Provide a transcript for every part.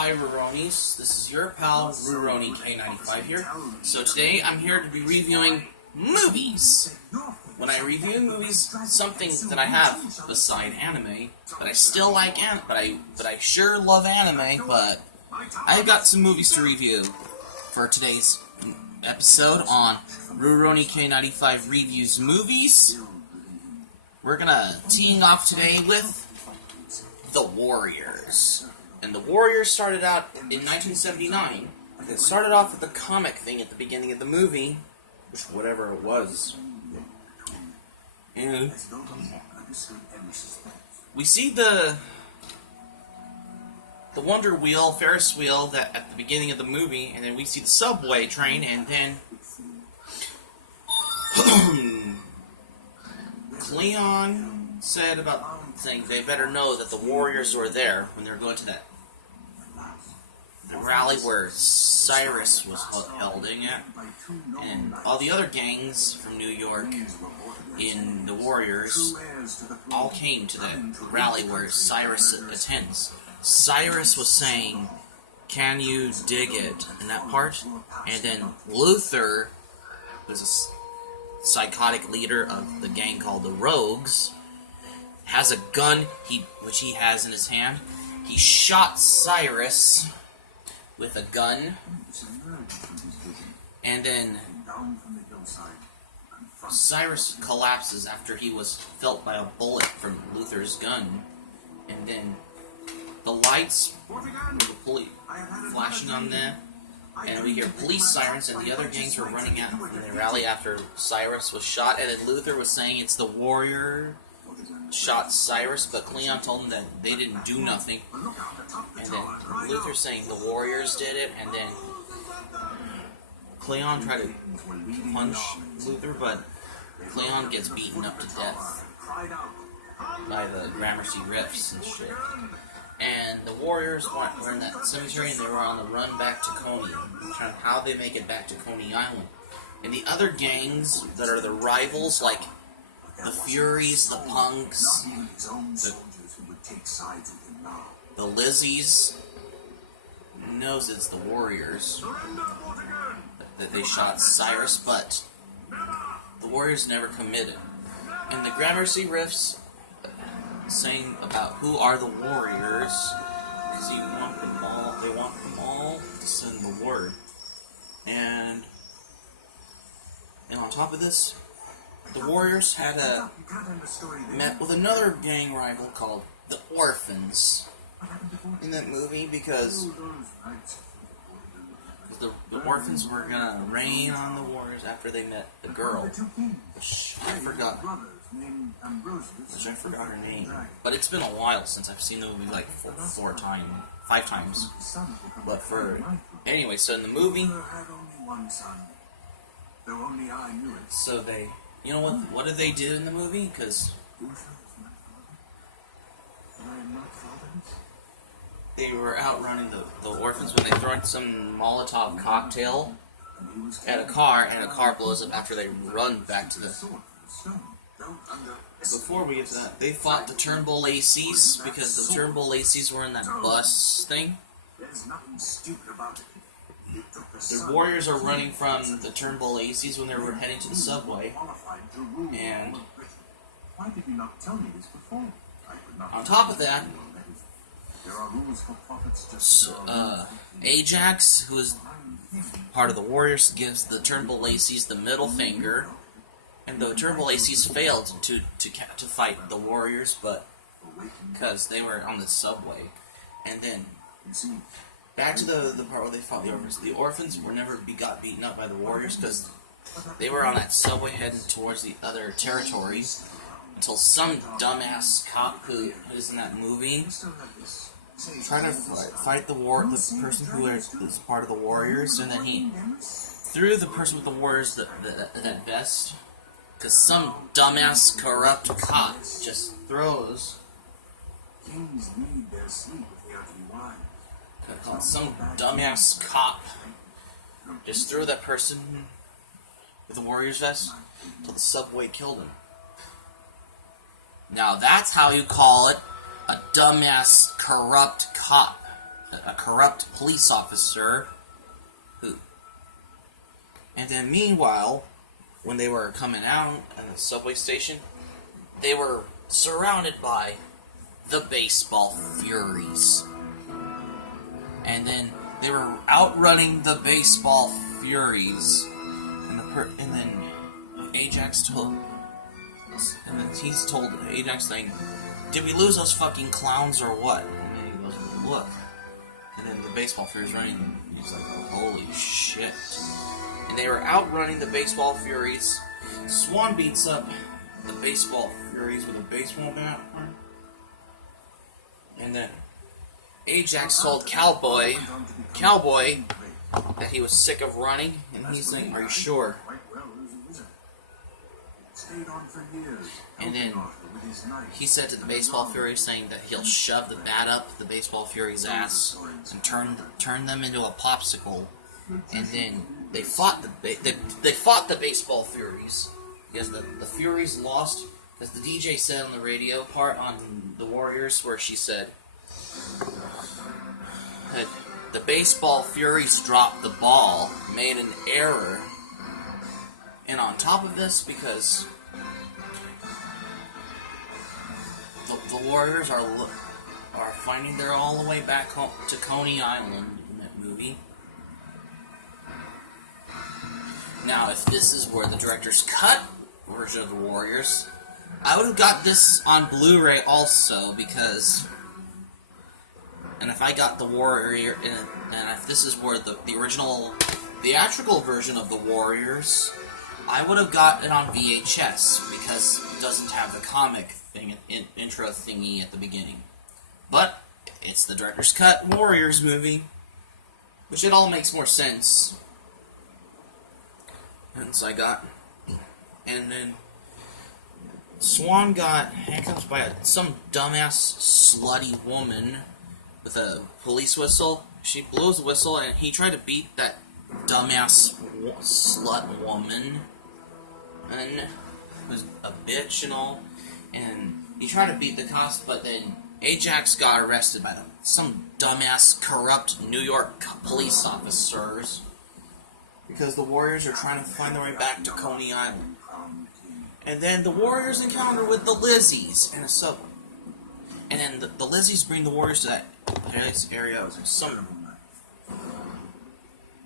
Hi Ruronis, this is your pal Ruroni K95 here. So today I'm here to be reviewing movies. When I review movies, something that I have beside anime, but I still like anime, but I sure love anime, but I've got some movies to review for today's episode on Ruroni K95 Reviews Movies. We're gonna teeing off today with The Warriors. And The Warriors started out in 1979. It started off with the comic thing at the beginning of the movie, which whatever it was. And we see the Wonder Wheel, Ferris wheel, that at the beginning of the movie, and then we see the subway train, and then Cleon said about saying they better know that the Warriors were there when they were going to that rally where Cyrus was holding it, and all the other gangs from New York in the Warriors all came to that rally where Cyrus attends. Cyrus was saying, "Can you dig it?" in that part, and then Luther, who's a psychotic leader of the gang called the Rogues, has a gun which he has in his hand. He shot Cyrus with a gun, and then Cyrus collapses after he was felt by a bullet from Luther's gun, and then the lights, the police flashing on them, and we hear police sirens, and the other gangs were running out from the rally after Cyrus was shot, and then Luther was saying it's the Warrior shot Cyrus, but Cleon told him that they didn't do nothing. And then Luther saying the Warriors did it, and then Cleon tried to punch Luther, but Cleon gets beaten up to death by the Gramercy Riffs and shit. And the Warriors were in that cemetery, and they were on the run back to Coney, trying how they make it back to Coney Island. And the other gangs that are the rivals, like the Furies, the Punks, the Lizzies, knows it's the Warriors that they shot Cyrus, but the Warriors never committed. And the Gramercy Riffs saying about who are the Warriors, because they want them all to send the word. And on top of this, the Warriors had met with another gang rival called the Orphans in that movie, because the Orphans were gonna rain on the Warriors after they met the girl, which I forgot her name. But it's been a while since I've seen the movie, like 5 times. But anyway, so in the movie, so they, you know what did they do in the movie? Because they were outrunning the Orphans when they throw some Molotov cocktail at a car, and a car blows up after they run back to the... Before we get to that, they fought the Turnbull ACs, because the Turnbull ACs were in that bus thing. The Warriors are running from the Turnbull ACs when they were heading to the subway, and on top of that, Ajax, who is part of the Warriors, gives the Turnbull ACs the middle finger, and the Turnbull ACs failed to fight the Warriors, but because they were on the subway. And then back to the part where they fought the Orphans. The Orphans got beaten up by the Warriors because they were on that subway heading towards the other territories, until some dumbass cop who's in that movie trying to fight the person who is part of the Warriors, and then he threw the person with the Warriors that vest, because some dumbass corrupt cop just throws some dumbass cop just threw that person with the Warriors vest until the subway killed him. Now that's how you call it a dumbass corrupt cop. a corrupt police officer who. And then meanwhile, when they were coming out at the subway station, they were surrounded by the baseball furies. And then they were outrunning the baseball furies. And then Ajax told... And then he's told Ajax saying, "Did we lose those fucking clowns or what?" And then he goes, "Look." And then the baseball furies running. And he's like, "Holy shit." And they were outrunning the baseball furies. Swan beats up the baseball furies with a baseball bat. And then Ajax told Cowboy that he was sick of running. And he's saying, "Are you sure?" And then he said to the baseball fury, saying that he'll shove the bat up the baseball fury's ass and turn them into a popsicle. And then they fought the baseball furies because the furies lost. As the DJ said on the radio part on the Warriors, where she said that the baseball furies dropped the ball, made an error. And on top of this, because the Warriors are finding their all the way back home to Coney Island in that movie. Now, if this is where the director's cut version of the Warriors, I would have got this on Blu-ray also, because... And if I got the Warrior... And if this is where the original theatrical version of the Warriors... I would have got it on VHS, because it doesn't have the comic thing, intro thingy at the beginning. But, it's the director's cut Warriors movie, which it all makes more sense. And so I got... And then... Swan got handcuffed by some dumbass, slutty woman with a police whistle. She blows the whistle, and he tried to beat that dumbass slut woman. And was a bitch and all, and he tried to beat the cops, but then Ajax got arrested by some dumbass, corrupt New York police officers, because the Warriors are trying to find their way back to Coney Island. And then the Warriors encounter with the Lizzies in a subway. And then the Lizzies bring the Warriors to that area.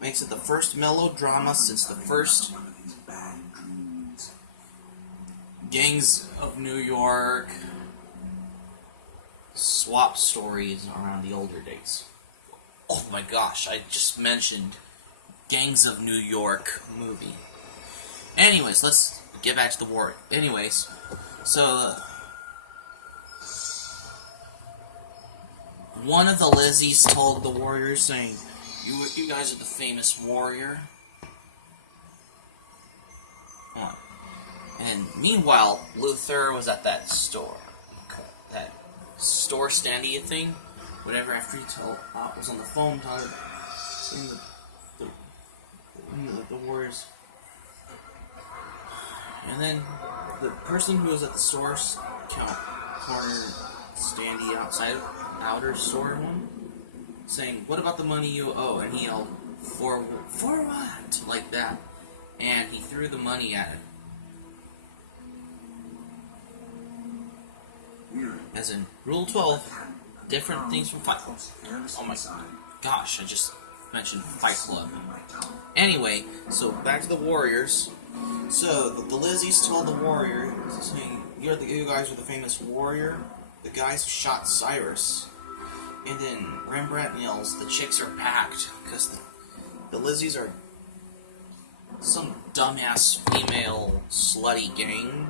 Makes it the first melodrama since the first Gangs of New York swap stories around the older days. Oh my gosh, I just mentioned Gangs of New York movie. Anyways, let's get back to the war. Anyways, so one of the Lizzies told the Warriors, saying, You guys are the famous warrior." And meanwhile, Luther was at that store standy thing, whatever. After he was on the phone talking the Warriors, and then the person who was at the store corner standy outer store one, saying, "What about the money you owe?" And he yelled, For what?" Like that, and he threw the money at it. As in, Rule 12, different things from Fight Club. Oh my gosh, I just mentioned Fight Club. Anyway, so back to the Warriors. So, the Lizzies told the Warrior, saying, you guys are the famous warrior, the guys who shot Cyrus. And then Rembrandt yells, "The chicks are packed," because the Lizzies are some dumbass female slutty gangs.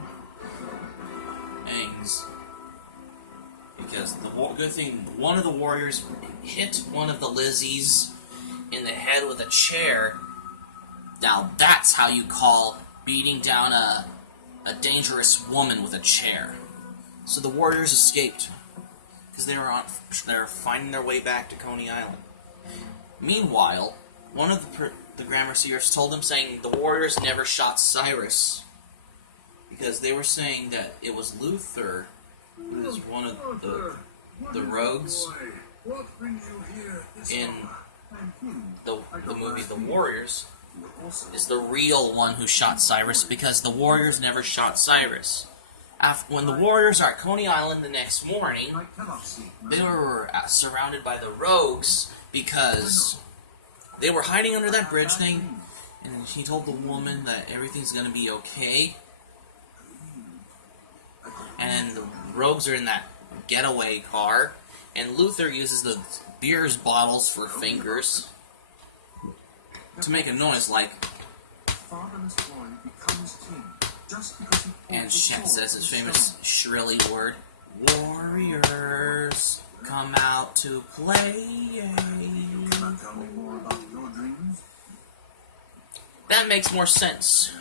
Because good thing one of the Warriors hit one of the Lizzies in the head with a chair. Now that's how you call beating down a dangerous woman with a chair. So the Warriors escaped because they were finding their way back to Coney Island. Meanwhile, one of the Gramercyers told him, saying the Warriors never shot Cyrus, because they were saying that it was Luther, who was one of the rogues, in the movie The Warriors is the real one who shot Cyrus, because the Warriors never shot Cyrus. When the Warriors are at Coney Island the next morning, they were surrounded by the rogues because they were hiding under that bridge thing, and he told the woman that everything's going to be okay. And the rogues are in that getaway car, and Luther uses the beer's bottles for fingers to make a noise like, and Shet says his famous shrilly word, "Warriors, come out to play." That makes more sense.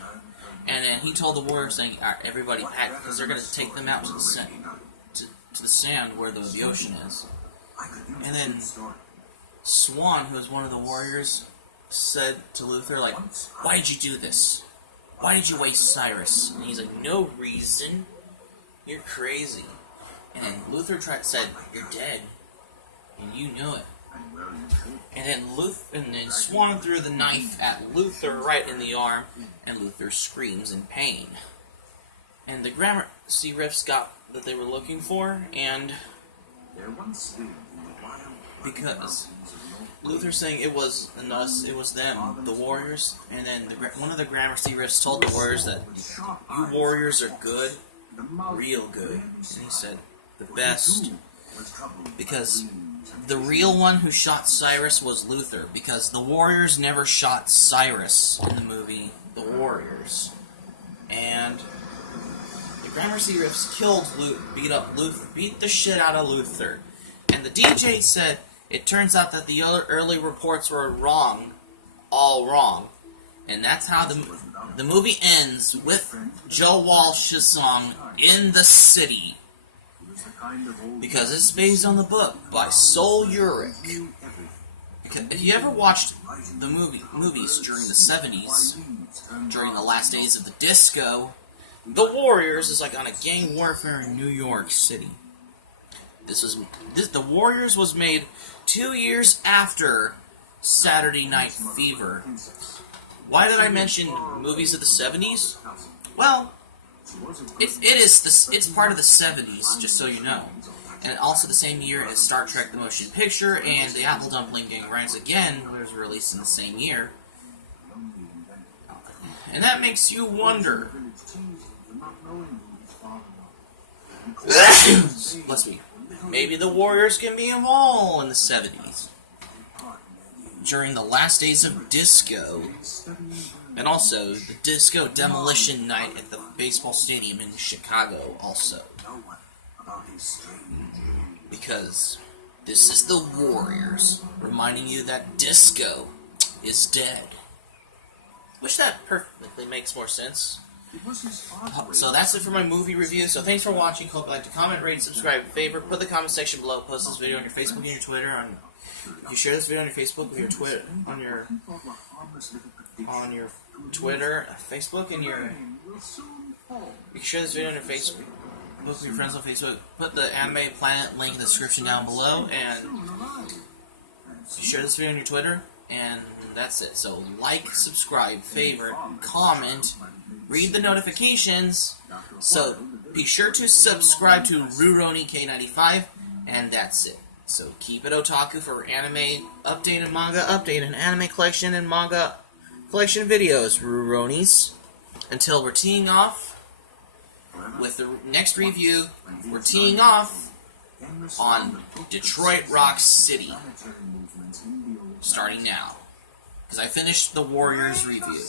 And then he told the Warriors, saying, "Alright, everybody pack, because they're going to take them out to the sand where the ocean is." And then Swan, who is one of the Warriors, said to Luther, like, "Why did you do this? Why did you waste Cyrus?" And he's like, "No reason. You're crazy." And then Luther said, "You're dead. And you know it." And then Swan threw the knife at Luther right in the arm, and Luther screams in pain. And the Gramercy riffs got that they were looking for, and because Luther's saying it was us, it was them, the Warriors, and then one of the Gramercy riffs told the Warriors that you Warriors are good, real good, and he said the best, because the real one who shot Cyrus was Luther, because the Warriors never shot Cyrus in the movie The Warriors. And the Gramercy riffs killed beat the shit out of Luther. And the DJ said it turns out that the other early reports were wrong, all wrong. And that's how the movie ends with Joe Walsh's song, "In the City." Because it's based on the book by Sol Yurick. Because if you ever watched the movies during the 70s, during the last days of the disco, The Warriors is like on a gang warfare in New York City. The Warriors was made 2 years after Saturday Night Fever. Why did I mention movies of the 70s? Well, it's part of the 70s, just so you know. And also the same year as Star Trek the Motion Picture, and The Apple Dumpling Gang Rise Again was released in the same year. And that makes you wonder. Let's see. Maybe the Warriors can be involved in the 70s. During the last days of disco. And also, the disco demolition night at the baseball stadium in Chicago, also. Because this is the Warriors, reminding you that disco is dead. Which that perfectly makes more sense. So that's it for my movie review. So thanks for watching. Hope you like to comment, rate, subscribe, favorite. Put the comment section below. Post this video on your Facebook and your Twitter. You share this video on your Facebook, with your Twitter, on your Twitter, Facebook, and your. You can share this video on your Facebook with your friends on Facebook. Put the Anime Planet link in the description down below, and share this video on your Twitter. And that's it. So like, subscribe, favorite, comment, read the notifications. So be sure to subscribe to Rurouni K95, and that's it. So keep it otaku for anime update and manga update and anime collection and manga collection videos, Ruronis. Until we're teeing off with the next review, we're teeing off on Detroit Rock City. Starting now. Because I finished the Warriors review.